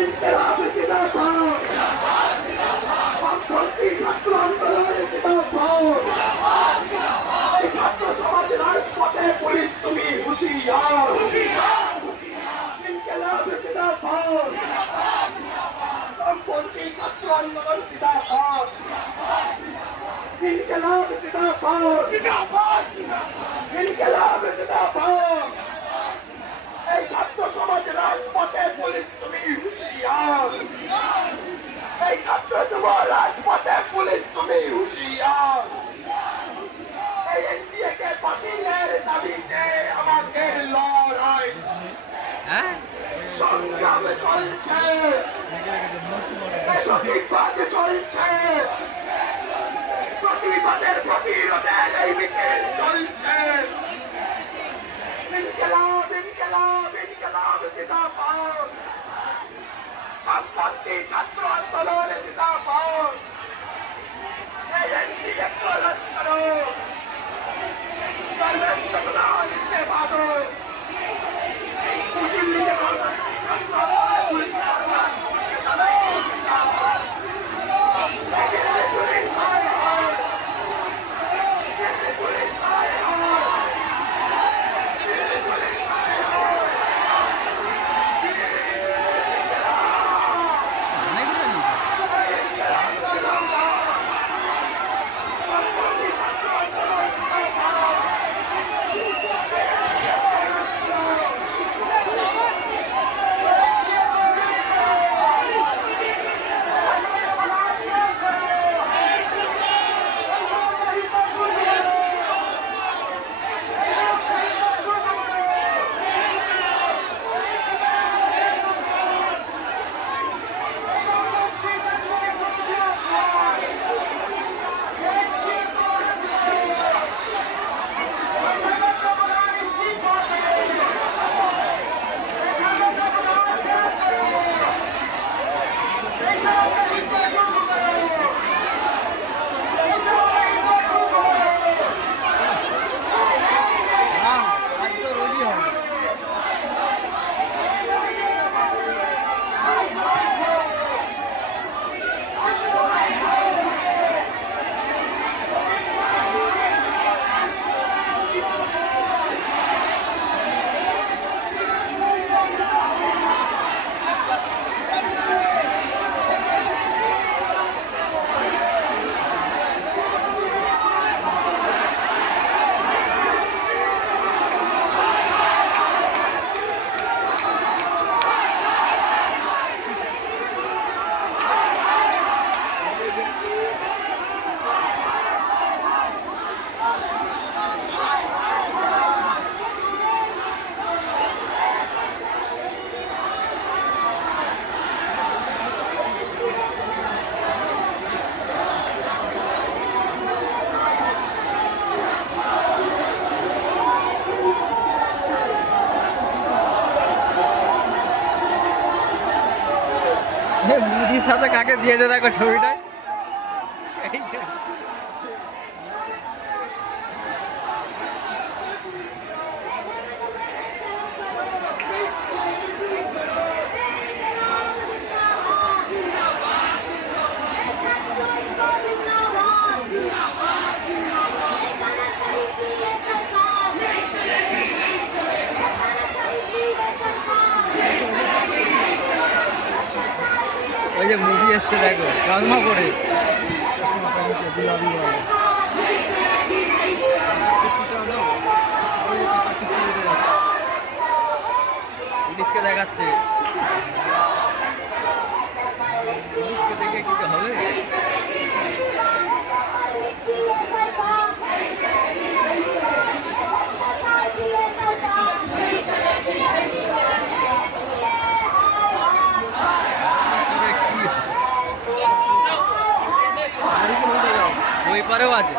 ইনকিলাব জিন্দাবাদ, বামপন্থী ছাত্র আন্দোলনের জিন্দাবাদ, এই ছাত্র সমাজের রাজপথে পুলিশ তুমি হুঁশিয়ার, ইনকিলাব জিন্দাবাদ, বামপন্থী ছাত্র আন্দোলন জিন্দাবাদ, ইনকিলাব জিন্দাবাদ, ইনকিলাব জিন্দাবাদ, এই ছাত্র সমাজের রাজপথে পুলিশ তুমি হুঁশিয়ার, এই ছাত্র যুব রাজপথে পুলিশ তুমি হুঁশিয়ার, এই এনডিএকে বাতিলের দাবিতে আমাদের লড়াই সংগ্রামে চলছে, সঠিকভাবে চলছে, প্রতিবাদের প্রতিরোধের এই মিছিল চলছে। ইনকিলাব ইনকিলাব ইনকিলাব জিন্দাবাদ, বামপন্থী ছাত্র আন্দোলন জিন্দাবাদ, এই এনডিএকে রদ করো, ধর্মেন্দ্র প্রধান ইস্তেফা দো, মুসলিম লীগের মুদির সাথে কাকে দিয়েছে দেখো ছবিটায়। ওই যে মুদি এসছে দেখো চশমা পরে, পুলিশকে দেখাচ্ছে, পুলিশকে দেখে কি হবে? ওই পারেও আছে।